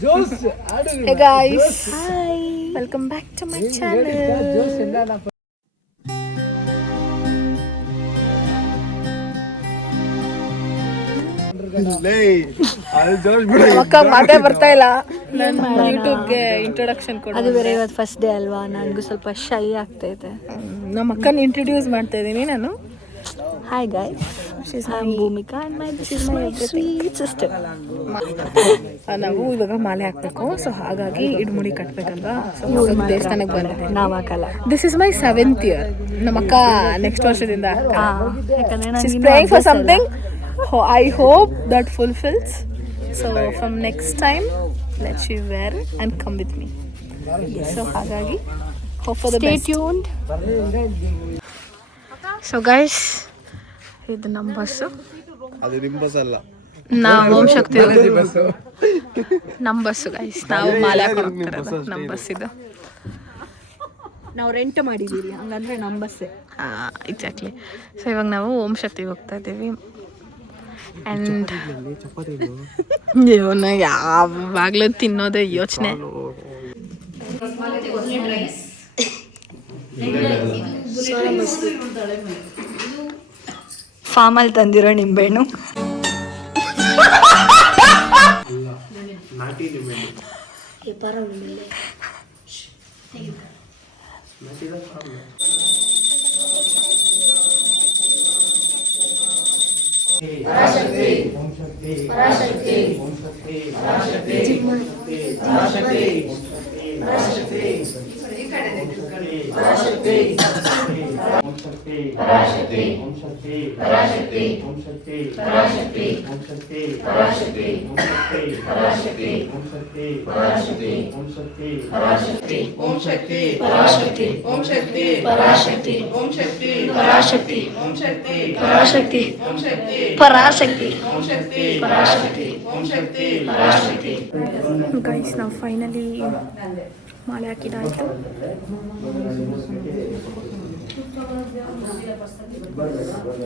Hey guys, hi, welcome back to my channel. ಅಕ್ಕ ಮಾತೇ ಬರ್ತಾ ಇಲ್ಲ. ಯೂಟ್ಯೂಬ್ಗೆ ಇಂಟ್ರೊಡಕ್ಷನ್ ಕೊಡು. ಅದು ಬೇರೆ ಇವತ್ತು ಫಸ್ಟ್ ಡೇ ಅಲ್ವಾ, ನನಗೂ ಸ್ವಲ್ಪ ಶೈ ಆಗ್ತೈತೆ. ನಮ್ಮ ಅಕ್ಕನ ಇಂಟ್ರೊಡ್ಯೂಸ್ ಮಾಡ್ತಾ ಇದ್ದೀನಿ ನಾನು. Hi guys, I'm Bhumika and this is my sweet sister. ನಾವು ಇವಾಗ ಮಾಲೆ ಹಾಕ್ಬೇಕು, ಸೊ ಹಾಗಾಗಿ ಇಡ್ಮುಡಿ ಕಟ್ಬೇಕಲ್ವಾ, ಸೊ ದೇವಸ್ಥಾನಕ್ಕೆ ಬಂದಿದ್ದೀವಿ. ನಾವು ಹಾಕಲ್ಲ. This is my 7th year. ನಮ್ಮ ಅಕ್ಕ ನೆಕ್ಸ್ಟ್ ವರ್ಷದಿಂದ ಯಾಕಂದ್ರೆ praying for something. I hope that fulfills. So from next time, let she wear and come with me. So ಹಾಗಾಗಿ hope for the best. Stay tuned. So guys, ಇದು ನಮ್ಮ bus. ಅದು ನಿಮ್ಮ bus ಅಲ್ಲ, ನಾವು ಓಂ ಶಕ್ತಿ ನಮ್ಮ ಬಸ್ಸು ಗೈಸ್. ನಾವು ಮಾಲೆ ಹಾಕೊಂಡು ಹೋಗ್ತಿರೋದು ನಮ್ಮ ಬಸ್ ಇದು. ನಾವು ರೆಂಟ್ ಮಾಡಿದ್ದೀವಿ, ಹಂಗಂದ್ರೆ ನಮ್ಮ ಬಸ್ಸೇ. ಎಕ್ಸಾಕ್ಟ್ಲಿ. ಸೊ ಇವಾಗ ನಾವು ಓಂ ಶಕ್ತಿಗೆ ಹೋಗ್ತಾ ಇದ್ದೀವಿ. ಆ್ಯಂಡ್ ಇವನ್ನ ಯಾವಾಗಲೂ ತಿನ್ನೋದೇ ಯೋಚನೆ. ಫಾರ್ಮಲ್ಲಿ ತಂದಿರೋ ನಿಂಬೆಹಣ್ಣು. ಗೈಸ್, ನಾವು ಫೈನಲಿ ಮಾಲೆ ಹಾಕಿದಾಯಿತು.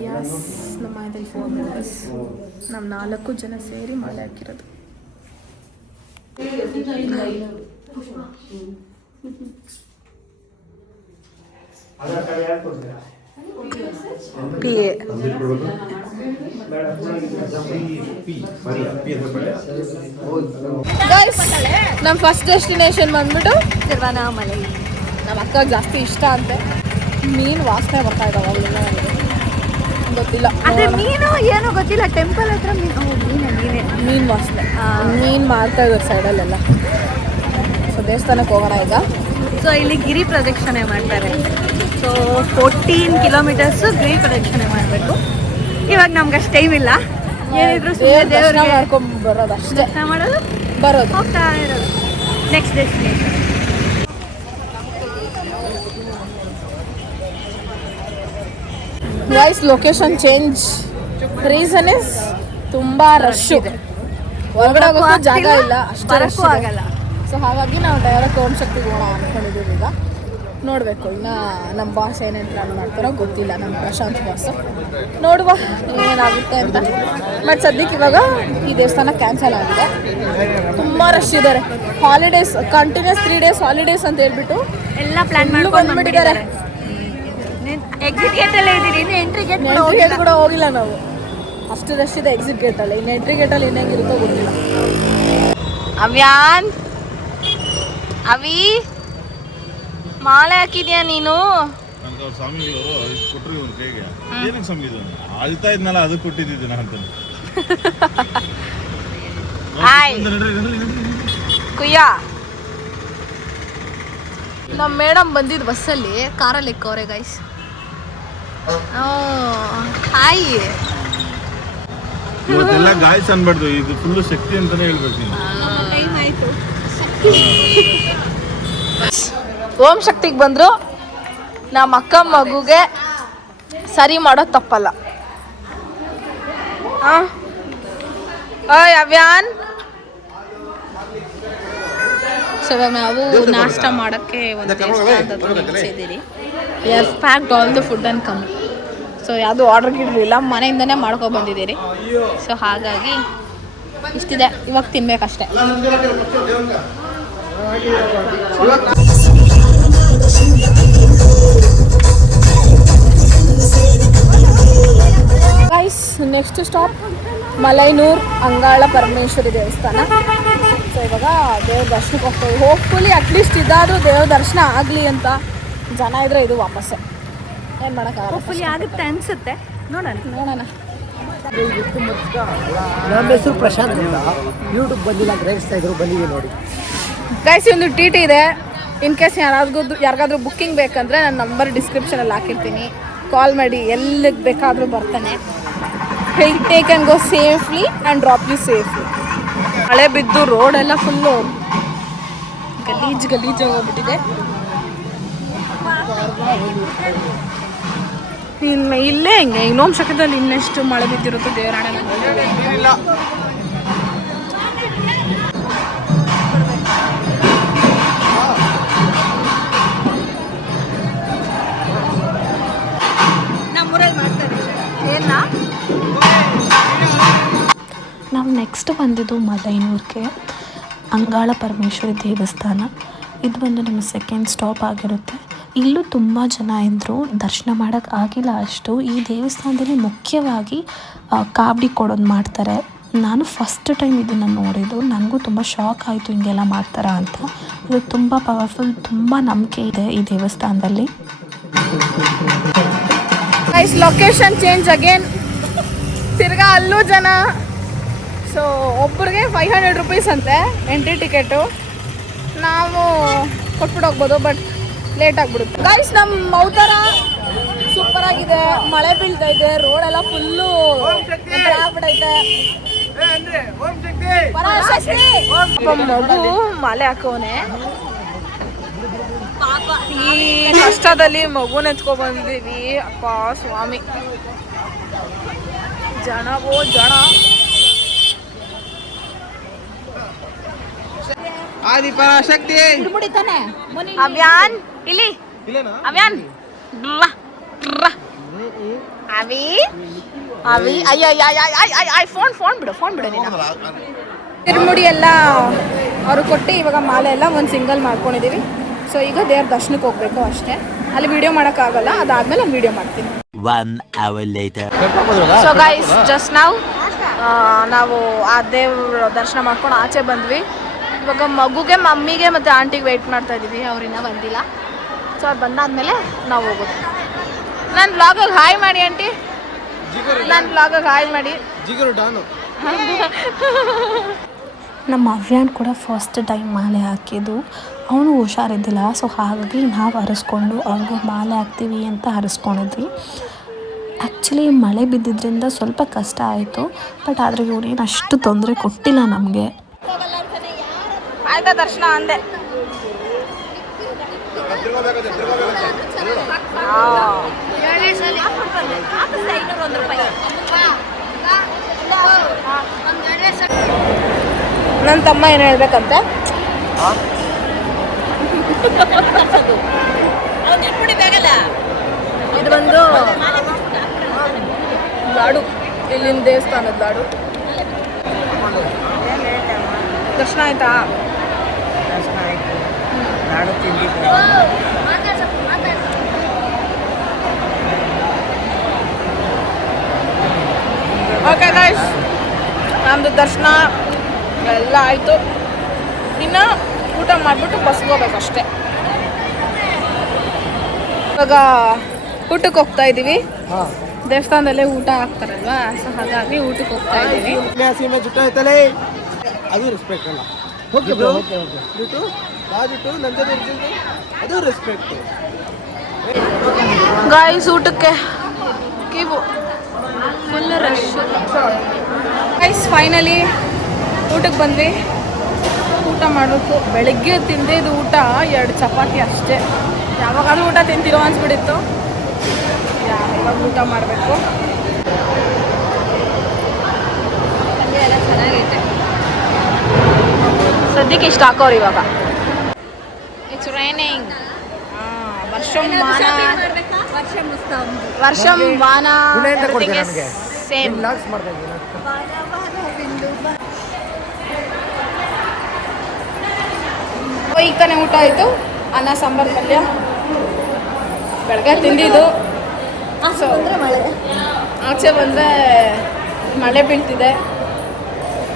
ಯಸ್, ನಮ್ಮ ಮನೆಯಲ್ಲಿ 4 members, ನಾವು 4 ಜನ ಸೇರಿ ಮಾಲೆ ಹಾಕಿರೋದು. ಗೈಸ್, ನಮ್ಮ ಫಸ್ಟ್ ಡೆಸ್ಟಿನೇಷನ್ ಬಂದ್ಬಿಟ್ಟು ತಿರುವಣ್ಣಾಮಲೈ. ನಮ್ಮ ಅಕ್ಕಗೆ ಜಾಸ್ತಿ ಇಷ್ಟ ಅಂತೆ. ಮೀನು ವಾಸನೆ ಬರ್ತಾ ಇದ್ದಾವೆ, ಗೊತ್ತಿಲ್ಲ. ಅದೇ ಮೀನು ಏನೋ ಗೊತ್ತಿಲ್ಲ, ಟೆಂಪಲ್ ಹತ್ರ ಮೀನು ವಾಸನೆ. ಮೀನು ಮಾರ್ತಾ ಇದ್ದಾರೆ ಸೈಡಲ್ಲೆಲ್ಲ. ಸೊ ದೇವಸ್ಥಾನಕ್ಕೆ ಹೋಗೋಣ ಈಗ. ಸೊ ಇಲ್ಲಿ ಗಿರಿ ಪ್ರದಕ್ಷಿಣೆ ಮಾಡ್ತಾರೆ. ಸೊ 14 ಕಿಲೋಮೀಟರ್ಸು ಗಿರಿ ಪ್ರದಕ್ಷಿಣೆ ಮಾಡಬೇಕು. ಇವಾಗ ನಮ್ಗೆ ಅಷ್ಟು ಟೈಮ್ ಇಲ್ಲ. ಏನಿದ್ರು ದೇವ್ರನ್ನ ಮಾಡ್ಕೊಂಡು ಬರೋದು ಅಷ್ಟೇ. ದರ್ಶನ ಮಾಡೋದು, ಬರೋದು, ಹೋಗ್ತಾ ಇರೋದು. Next destination. Guys, location change. Reason is ತುಂಬ ರಶ್ ಇದೆ, ಹೊರಗಡೆ ಹೋಗೋಕ್ಕೂ ಜಾಗ ಇಲ್ಲ, ಅಷ್ಟು ರಶ್ ಆಗಲ್ಲ. ಸೊ ಹಾಗಾಗಿ ನಾವು ಡೈರೆಕ್ಟ್ ಓಂ ಶಕ್ತಿಗೆ ಹೋಗೋಣ ಅಂದ್ಕೊಂಡಿದ್ದೀವಿ. ಈಗ ನೋಡಬೇಕು, ಇನ್ನು ನಮ್ಮ ಬಾಸ್ ಏನೇನು ಪ್ಲಾನ್ ಮಾಡ್ತಾರೋ ಗೊತ್ತಿಲ್ಲ. ನಮ್ಮ ಪ್ರಶಾಂತ್ ಬಾಸ್ ನೋಡುವ ಏನಾಗುತ್ತೆ ಅಂತ. ಬಟ್ ಸದ್ಯಕ್ಕೆ ಇವಾಗ ಈ ದೇವಸ್ಥಾನ ಕ್ಯಾನ್ಸಲ್ ಆಗಿದೆ, ತುಂಬ ರಶ್ ಇದ್ದಾರೆ. ಹಾಲಿಡೇಸ್ ಕಂಟಿನ್ಯೂಸ್ 3 days ಹಾಲಿಡೇಸ್ ಅಂತ ಹೇಳ್ಬಿಟ್ಟು ಎಲ್ಲ ಪ್ಲಾನ್ ಬಂದ್ಬಿಟ್ಟಿದ್ದಾರೆ. ಎಕ್ಸಿಟ್ ಗೇಟಲ್ಲೇ ಇದ್ದೀರಿ, ಇನ್ನು ಎಂಟ್ರಿ ಗೇಟ್ ಕೂಡ ಹೋಗಿಲ್ಲ ನಾವು. ಅಷ್ಟು ರಶ್ ಇದೆ ಎಕ್ಸಿಟ್ ಗೇಟಲ್ಲಿ. ಇನ್ನು ಎಂಟ್ರಿ ಗೇಟಲ್ಲಿ ಇನ್ನೇಗಿರುತ್ತೋ ಗೊತ್ತಿಲ್ಲ. ಅವ್ಯಾನ್, ಅವಿ ಮಾಲೆ ಹಾಕಿದ್ಯಾ ನೀನು? ಸ್ವಾಮಿಗಳು ಕೊಟ್ಟರು ಒಂದು ಕೈಗೆ. ಏನಕ್ಕೆ ಸ್ವಾಮಿ ಇದು ಅಳ್ತಾ ಇದ್ನಲ್ಲ, ಅದು ಕೊಟ್ಟಿದ್ದಿದ್ದು ನಾನು ಅಂತ. ಕುಯ್ಯ, ನಮ್ಮ ಮೇಡಮ್ ಬಂದಿದ್ದು ಬಸ್ಸಲ್ಲಿ, ಕಾರಲ್ಲಿ ಎಕ್ಕವ್ರೆ ಗೈಸ್. ಹಾಯ್. ಇವತ್ತೆಲ್ಲ ಗಾಯ್ಸ್ ಅನ್ಬಾರ್ದು, ಇದು ಫುಲ್ಲು ಶಕ್ತಿ ಅಂತಾನೆ ಹೇಳ್ಬೇಕು ನೀನು. ಟೈಮ್ ಆಯಿತು. ಓಂ ಶಕ್ತಿಗೆ ಬಂದರು. ನಮ್ಮ ಅಕ್ಕ ಮಗುಗೆ ಸರಿ ಮಾಡೋದು ತಪ್ಪಲ್ಲ. ಓಯ್ ಅವ್ಯಾನ್. ಸೊ ಇವಾಗ ನಾವು ನಾಷ್ಟ ಮಾಡೋಕ್ಕೆ ಒಂದು ದೇವಸ್ಥಾನದ ನಿಲ್ಸಿದ್ದೀರಿ. We have packed all the food and come. So ಯಾವುದು ಆರ್ಡರ್ ಗಿಡ್ರಿಲ್ಲ, ಮನೆಯಿಂದನೇ ಮಾಡ್ಕೊ ಬಂದಿದ್ದೀರಿ. ಸೊ ಹಾಗಾಗಿ ಇಷ್ಟಿದೆ, ಇವಾಗ ತಿನ್ಬೇಕಷ್ಟೆ. Guys, next stop Malainoor Angala Parameshwari ದೇವಸ್ಥಾನ. ಸೊ ಇವಾಗ ದೇವ್ರ ದರ್ಶನಕ್ಕೆ ಹೋಗ್ತೀವಿ. ಹೋಪ್ಫುಲಿ ಅಟ್ಲೀಸ್ಟ್ ಇದಾದರೂ ದೇವ್ರ ದರ್ಶನ ಆಗಲಿ ಅಂತ ಜನ ಇದ್ರೆ ಇದು ವಾಪಸ್ಸೆ. ಏನು ಮಾಡೋಕ್ಕಾಗಲ್ಲ, ಹೋಪ್ಫುಲಿ ಆಗುತ್ತೆ ಅನಿಸುತ್ತೆ. ನೋಡೋಣ. ನಮ್ಮ ಹೆಸರು ಪ್ರಶಾಂತ್ ಅಂತ. ಯೂಟ್ಯೂಬ್ ಬಂದಿಲ್ಲ ಗ್ರಹಿಸ್ತಾ ಇದ್ರು, ಬಂದಿದ್ದೀವಿ ನೋಡಿ. ಗೈಸ್, ಒಂದು TT ಇದೆ. ಇನ್ ಕೇಸ್ ಯಾರಿಗಾದ್ರೂ ಬುಕ್ಕಿಂಗ್ ಬೇಕಂದರೆ ನನ್ನ ನಂಬರ್ ಡಿಸ್ಕ್ರಿಪ್ಷನಲ್ಲಿ ಹಾಕಿರ್ತೀನಿ. ಕಾಲ್ ಮಾಡಿ, ಎಲ್ಲಿಗೆ ಬೇಕಾದರೂ ಬರ್ತಾನೆ. He'll take and go safely and drop you safely. ಮಳೆ ಬಿದ್ದು ರೋಡೆಲ್ಲ ಫುಲ್ಲು ಗಲೀಜು ಹೋಗ್ಬಿಟ್ಟಿದೆ. ಇಲ್ಲೇ ಹಿಂಗೆ ಇನ್ನೊಂದು ಶಕದಲ್ಲಿ ಇನ್ನೆಷ್ಟು ಮಳೆ ಬಿದ್ದಿರುತ್ತೆ ದೇವರಾಣ. ನಾವು ನೆಕ್ಸ್ಟ್ ಬಂದಿದ್ದು ಮಲೈನೂರಿಗೆ ಅಂಗಾಳ ಪರಮೇಶ್ವರಿ ದೇವಸ್ಥಾನ. ಇದು ಬಂದು ನಮ್ಮ ಸೆಕೆಂಡ್ ಸ್ಟಾಪ್ ಆಗಿರುತ್ತೆ. ಇಲ್ಲೂ ತುಂಬ ಜನ ಇದ್ದರು, ದರ್ಶನ ಮಾಡೋಕ್ಕೆ ಆಗಿಲ್ಲ ಅಷ್ಟು. ಈ ದೇವಸ್ಥಾನದಲ್ಲಿ ಮುಖ್ಯವಾಗಿ ಕಾವಡಿ ಕೊಡೋದು ಮಾಡ್ತಾರೆ. ನಾನು ಫಸ್ಟ್ ಟೈಮ್ ಇದನ್ನು ನೋಡಿದ್ದು, ನನಗೂ ತುಂಬ ಶಾಕ್ ಆಯಿತು ಹಿಂಗೆಲ್ಲ ಮಾಡ್ತಾರಾ ಅಂತ. ಇದು ತುಂಬ ಪವರ್ಫುಲ್, ತುಂಬ ನಂಬಿಕೆ ಇದೆ ಈ ದೇವಸ್ಥಾನದಲ್ಲಿ. ಲೊಕೇಶನ್ ಚೇಂಜ್ ಅಗೇನ್, ತಿರ್ಗಾ ಅಲ್ಲೂ ಜನ. ಸೊ ಒಬ್ಬರಿಗೆ 500 ರೂಪೀಸ್ ಅಂತೆ ಎಂಟ್ರಿ ಟಿಕೆಟು. ನಾವು ಕೊಟ್ಬಿಟ್ಟು ಹೋಗ್ಬೋದು, ಬಟ್ ಲೇಟ್ ಆಗಿಬಿಡುತ್ತೆ. ಗೈಸ್, ನಮ್ಮ ಮೌತರ ಸೂಪರ್ ಆಗಿದೆ. ಮಳೆ ಬೀಳ್ತಾ ಇದೆ, ರೋಡೆಲ್ಲ ಫುಲ್ಲು ಆಗ್ಬಿಟ್ಟೈತೆ. ಮಗು ಮಳೆ ಹಾಕೋನೆ. ಈ ಕಷ್ಟದಲ್ಲಿ ಮಗುನ ಎತ್ಕೊ ಬಂದಿದ್ದೀವಿ. ಅಪ್ಪ ಸ್ವಾಮಿ, ಜನವೋ ಜನ. ಆದಿಪರಾಶಕ್ತಿ ಅವ್ಯಾನ್ ಇಲ್ಲಿ, ಅವ್ಯಾನ್ ಅವಿ ಫೋನ್ ಬಿಡು ನೀನು. ತಿರುಮುಡಿ ಎಲ್ಲ ಅವ್ರು ಕೊಟ್ಟು ಇವಾಗ ಮಾಲೆ ಎಲ್ಲ ಒಂದು ಸಿಂಗಲ್ ಮಾಡ್ಕೊಂಡಿದ್ದೀವಿ. ಸೊ ಈಗ ದೇವ್ರ ದರ್ಶನಕ್ಕೆ ಹೋಗ್ಬೇಕು ಅಷ್ಟೇ. ಅಲ್ಲಿ ವಿಡಿಯೋ ಮಾಡೋಕ್ಕಾಗಲ್ಲ, ಅದಾದ್ಮೇಲೆ ನಾನು ವಿಡಿಯೋ ಮಾಡ್ತೀನಿ. 1 hour later. So guys, just ನಾವು ಆ ದೇವ್ರ ದರ್ಶನ ಮಾಡ್ಕೊಂಡು ಆಚೆ ಬಂದ್ವಿ. ಇವಾಗ ಮಗುಗೆ, ಮಮ್ಮಿಗೆ ಮತ್ತು ಆಂಟಿಗೆ ವೆಯ್ಟ್ ಮಾಡ್ತಾ ಇದ್ದೀವಿ. ಅವ್ರಿನ್ನ ಬಂದಿಲ್ಲ. ಸೊ ಅದು ಬಂದಾದ್ಮೇಲೆ ನಾವು ಹೋಗೋದು. ನನ್ನ ಬ್ಲಾಗಿಗೆ ಹಾಯ್ ಮಾಡಿ ಆಂಟಿ. ನನ್ನ ಬ್ಲಾಗಿಗೆ ಹಾಯ್ ಮಾಡಿ. ನಮ್ಮ ಅವ್ಯಾನ್ ಕೂಡ ಫಸ್ಟ್ ಟೈಮ್ ಮಾಲೆ ಹಾಕಿದ್ದು. ಅವನು ಹುಷಾರಿದ್ದಿಲ್ಲ, ಸೊ ಹಾಗಾಗಿ ನಾವು ಹರಿಸ್ಕೊಂಡು ಅವ್ನಿಗೆ ಮಾಲೆ ಹಾಕ್ತೀವಿ ಅಂತ ಹರಿಸ್ಕೊಂಡಿದ್ವಿ. ಆ್ಯಕ್ಚುಲಿ ಮಳೆ ಬಿದ್ದಿದ್ದರಿಂದ ಸ್ವಲ್ಪ ಕಷ್ಟ ಆಯಿತು, ಬಟ್ ಆದರೆ ಇವನೇನು ಅಷ್ಟು ತೊಂದರೆ ಕೊಟ್ಟಿಲ್ಲ ನಮಗೆ. ಆಯ್ತಾ ದರ್ಶನ ಅಂದೆ. ನನ್ನ ತಮ್ಮ ಏನು ಹೇಳ್ಬೇಕಂತೆ, ಇದು ಬಂದು ಲಾಡು, ಇಲ್ಲಿನ ದೇವಸ್ಥಾನದ ಲಾಡು. ದರ್ಶನ ಆಯ್ತಾ? ಓಕೆ ಗೈಸ್, ನಮ್ಮದು ದರ್ಶನ ಎಲ್ಲ ಆಯಿತು. ಇನ್ನು ಊಟ ಮಾಡಿಬಿಟ್ಟು ಬಸ್ಗೆ ಹೋಗ್ಬೇಕಷ್ಟೆ. ಇವಾಗ ಊಟಕ್ಕೆ ಹೋಗ್ತಾ ಇದ್ದೀವಿ. ದೇವಸ್ಥಾನದಲ್ಲೇ ಊಟ ಹಾಕ್ತಾರಲ್ವಾ, ಸೊ ಹಾಗಾಗಿ ಊಟಕ್ಕೆ ಹೋಗ್ತಾ ಇದ್ದೀವಿ. ಅದು ರೆಸ್ಪೆಕ್ಟ್ ಅಲ್ಲ. ಓಕೆ ಬ್ರೋ, ಬಿಟ್ಟು ಅದು ರೆಸ್ಪೆಕ್ಟ್. ಗಾಯ್ಸ್, ಊಟಕ್ಕೆ ಕೀವು ಫುಲ್ ರಶ್. ಗೈಸ್, ಫೈನಲಿ ಊಟಕ್ಕೆ ಬಂದ್ವಿ. ಊಟ ಮಾಡಬೇಕು. ಬೆಳಗ್ಗೆ ತಿಂದಿದ್ದು ಊಟ 2 ಚಪಾತಿ ಅಷ್ಟೇ. ಯಾವಾಗಾದ್ರೂ ಊಟ ತಿಂತಿರೋ ಅನ್ಸ್ಬಿಟ್ಟಿತ್ತು. ಯಾವಾಗ ಊಟ ಮಾಡಬೇಕು. ಎಲ್ಲ ಚೆನ್ನಾಗೈತೆ. ಸದ್ಯಕ್ಕೆ ಇಷ್ಟು ಹಾಕೋರು ಇವಾಗ. It's raining. ವರ್ಷಂ ವಾನ ಸೇಮ್. ಈಗ ತಾನೇ ಊಟ ಆಯಿತು, ಅನ್ನ ಸಾಂಬಾರು ಪಲ್ಯ ಬೆಳಗ್ಗೆ ತಿಂದಿದ್ದು. ಸೊ ಆಚೆ ಬಂದರೆ ಮಳೆ ಬೀಳ್ತಿದೆ,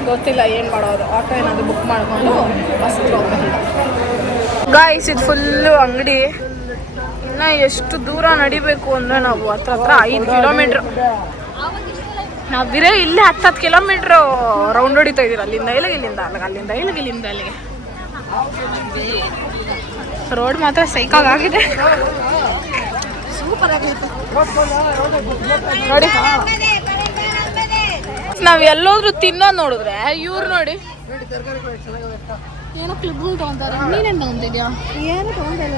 ಗೊತ್ತಿಲ್ಲ ಏನು ಮಾಡೋದು. ಆಟೋ ಏನಾದರೂ ಬುಕ್ ಮಾಡಿಕೊಂಡು ಬಸ್ ಹೋಗ್ಬೇಕು. ಗಾಯ್ಸ್, ಇದು ಫುಲ್ಲು ಅಂಗಡಿ. ಇನ್ನು ಎಷ್ಟು ದೂರ ನಡಿಬೇಕು ಅಂದರೆ ನಾವು ಹತ್ರ 5 ಕಿಲೋಮೀಟ್ರ್. ನಾವಿರೇ ಇಲ್ಲೇ 10 ಕಿಲೋಮೀಟ್ರು ರೌಂಡ್ ಹೊಡಿತಾ ಇದ್ದೀರ. ಅಲ್ಲಿಂದ ಇಲ್ಲಿಂದ ಅಲ್ಲಿಗೆ ರೋಡ್ ಮಾತ್ರ ಸೈಕಾಗಿದೆ, ಸೂಪರ್ ಆಗೈತೆ ನೋಡಿ. ನಾವು ಎಲ್ಲೋದ್ರೂ ತಿನ್ನೋದು ನೋಡಿದ್ರೆ ಇವ್ರು ನೋಡಿ ಏನೋ ಕ್ಲಿಪ್ಗಳು ತೊಗೊಂತಾರೆ. ನೀನೇನು ತೊಗೊಂತಿದ್ಯಾ? ಏನು ತೊಗೊಂಡಿಲ್ಲ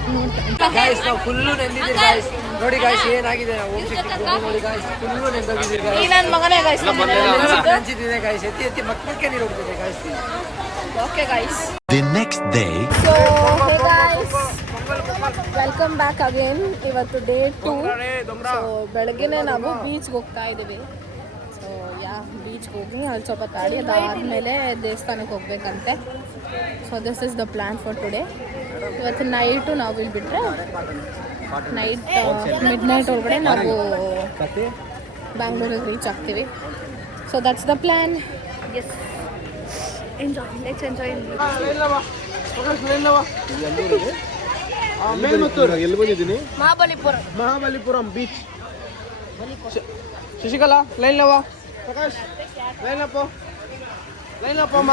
ನೋಡಿ ಗಾಯ್ಸ್ ಏನಾಗಿದೆ ನೋಡಿ ಗಾಯ್ಸ್, ಫುಲ್ಲು ನೆಂದೋಗಿದ್ದೀರಿ ಗಾಯ್ಸ್. ಈ ನನ್ನ ಮಗನೇ ಗಾಯ್ಸ್, ನೆಂಚಿದ್ದೀನಿ ಗಾಯ್ಸ್, ಎತ್ತಿ ಮಕ್ಕಳಿಗೆ ನೀರು ಹೋಗ್ತಿದೆ guys. Okay guys, The next day. So hey guys, welcome back again. ಇವತ್ತು ಡೇ 2. ಸೊ ಬೆಳಗ್ಗೆನೇ ನಾವು ಬೀಚ್ಗೆ ಹೋಗ್ತಾ ಇದ್ದೀವಿ. ಸೊ ಬೀಚ್ಗೆ ಹೋಗಿ ಅಲ್ಲಿ ಸ್ವಲ್ಪ ತಾಡಿ ಅದಾದಮೇಲೆ ದೇವಸ್ಥಾನಕ್ಕೆ ಹೋಗ್ಬೇಕಂತೆ. So this is the plan for today. ಇವತ್ತು ನೈಟು ನಾವು ಇಲ್ಲಿ ಬಿಟ್ಟರೆ ನೈಟ್ ಮಿಡ್ನೈಟ್ ಒಳಗಡೆ ನಾವು ಬ್ಯಾಂಗ್ಳೂರಿಗೆ ರೀಚ್ ಆಗ್ತೀವಿ. So that's the plan. Yes, enjoy, let's enjoy. ಎಲ್ಲಿ ಬಂದಿದ್ದೀನಿ? ಮಹಾಬಲಿಪುರಂ ಬೀಚ್. ಶಶಿಕಲಾ ಲೈನ್ಲವ, ಪ್ರಕಾಶ್ ಲೈನ್ಲಪ್ಪ ಅಮ್ಮ.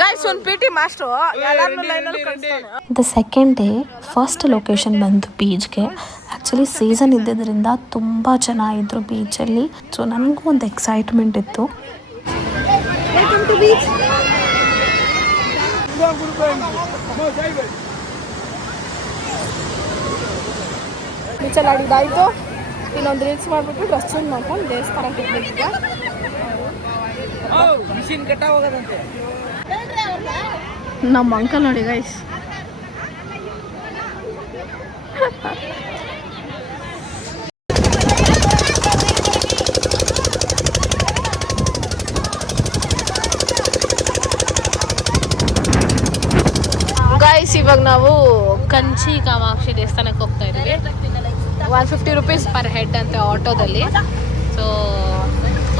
ಗೈಸ್, ಒಂದು PT ಮಾಸ್ಟ್ರು ಎಲ್ಲರನ್ನೂ ಲೈನಲ್ಲಿ ಕಳಿಸ್ತಾನೆ. The second day first location ಬಂದು ಬೀಚ್ಗೆ. ಆ್ಯಕ್ಚುಲಿ ಸೀಸನ್ ಇದ್ದಿದ್ದರಿಂದ ತುಂಬ ಜನ ಇದ್ದರು ಬೀಚಲ್ಲಿ. ಸೊ ನನಗೂ ಒಂದು ಎಕ್ಸೈಟ್ಮೆಂಟ್ ಇತ್ತು. ಬೀಚಲ್ಲಿ ಆಡಿದ್ದಾಯಿತು. ಇನ್ನೊಂದು ರೀಲ್ಸ್ ಮಾಡಿಬಿಟ್ಟು ಡ್ರೆಸ್ ಚೇಂಜ್ ಮಾಡ್ಕೊಂಡು ದೇವಸ್ಥಾನಕ್ಕೆ ಹೋಗ್ಬೇಕೀಗ. ಮಿಷಿನ್ ಕಟ್ಟ ಹೋಗೋದಂತೆ. ನಮ್ಮ ಅಂಕಲ್ ನೋಡಿ ಗೈಸ್, ಇವಾಗ ನಾವು ಕಂಚಿ ಕಾಮಾಕ್ಷಿ ದೇವಸ್ಥಾನಕ್ಕೆ ಹೋಗ್ತಾ ಇದ್ದೀವಿ. 150 ರೂಪೀಸ್ ಪರ್ ಹೆಡ್ ಅಂತೆ ಆಟೋದಲ್ಲಿ. ಸೊ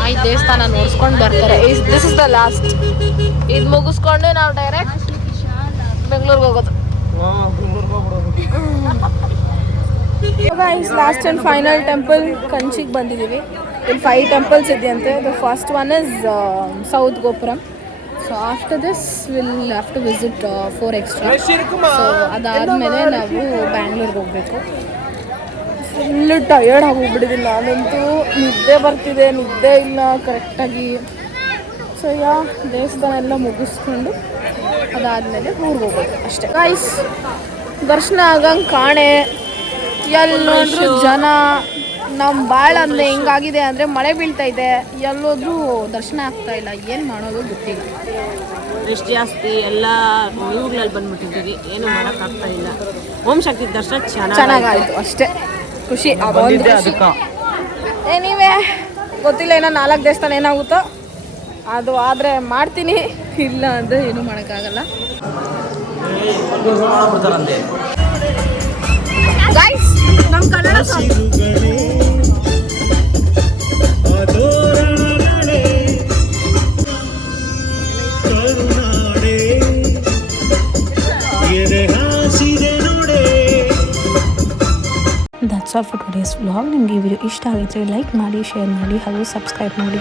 5 ದೇವಸ್ಥಾನ ನೋಡ್ಸ್ಕೊಂಡು ಬರ್ತಾರೆ. This is the last. ಇದು ಮುಗಿಸ್ಕೊಂಡು ನಾವು ಡೈರೆಕ್ಟ್ ಬೆಂಗಳೂರಿಗೆ ಹೋಗೋದು. Guys, last and final temple ಕಂಚಿಗೆ ಬಂದಿದ್ದೀವಿ. ಇಲ್ಲಿ 5 ಟೆಂಪಲ್ಸ್ ಇದೆಯಂತೆ. The first one is south gopuram. So after this will have to visit 4 extra. So ಅದಾದಮೇಲೆ ನಾವು ಬ್ಯಾಂಗ್ಳೂರಿಗೆ ಹೋಗಬೇಕು. ಫುಲ್ಲು ಟಯರ್ಡ್ ಆಗೋಗ್ಬಿಟ್ಟಿದ್ದೀನಿ ನಾನಂತೂ. ನಿದ್ದೆ ಬರ್ತಿದೆ, ನಿದ್ದೆ ಇಲ್ಲ ಕರೆಕ್ಟಾಗಿ. ಸೊ ದೇವಸ್ಥಾನ ಎಲ್ಲ ಮುಗಿಸ್ಕೊಂಡು ಅದಾದಮೇಲೆ ಊರಿಗೆ ಹೋಗೋದು ಅಷ್ಟೇ. ಗೈಸ್, ದರ್ಶನ ಆಗಂಗೆ ಕಾಣೆ ಎಲ್ಲೋದ್ರೂ ಜನ. ನಮ್ಮ ಭಾಳ ಅಂದರೆ ಹೆಂಗಾಗಿದೆ ಅಂದರೆ ಮಳೆ ಬೀಳ್ತಾ ಇದೆ, ಎಲ್ಲೋದ್ರೂ ದರ್ಶನ ಆಗ್ತಾ ಇಲ್ಲ. ಏನು ಮಾಡೋದು ಗೊತ್ತಿಲ್ಲ. ರಶ್ ಜಾಸ್ತಿ, ಎಲ್ಲ ನ್ಯೂಗಳಲ್ಲಿ ಬಂದ್ಬಿಟ್ಟಿದ್ದೀವಿ, ಏನು ಮಾಡೋಕ್ಕಾಗ್ತಾ ಇಲ್ಲ. ಓಂ ಶಕ್ತಿ ದರ್ಶನ ಚೆನ್ನಾಗಾಯಿತು ಅಷ್ಟೇ, ಖುಷಿ. ನೀವೇ ಗೊತ್ತಿಲ್ಲ, ಏನೋ 4 ದೇವಸ್ಥಾನ ಏನಾಗುತ್ತೋ ಅದು ಆದರೆ ಮಾಡ್ತೀನಿ, ಇಲ್ಲ ಅಂದರೆ ಏನೂ ಮಾಡೋಕ್ಕಾಗಲ್ಲ. ಗೈಸ್, ನಮ್ಮ Kannada that's all for today's vlog. ನಿಮಗೆ ಈ ವಿಡಿಯೋ ಇಷ್ಟ ಆಗಿದ್ರೆ ಲೈಕ್ ಮಾಡಿ, ಶೇರ್ ಮಾಡಿ ಹಾಗೂ ಸಬ್ಸ್ಕ್ರೈಬ್ ಮಾಡಿ.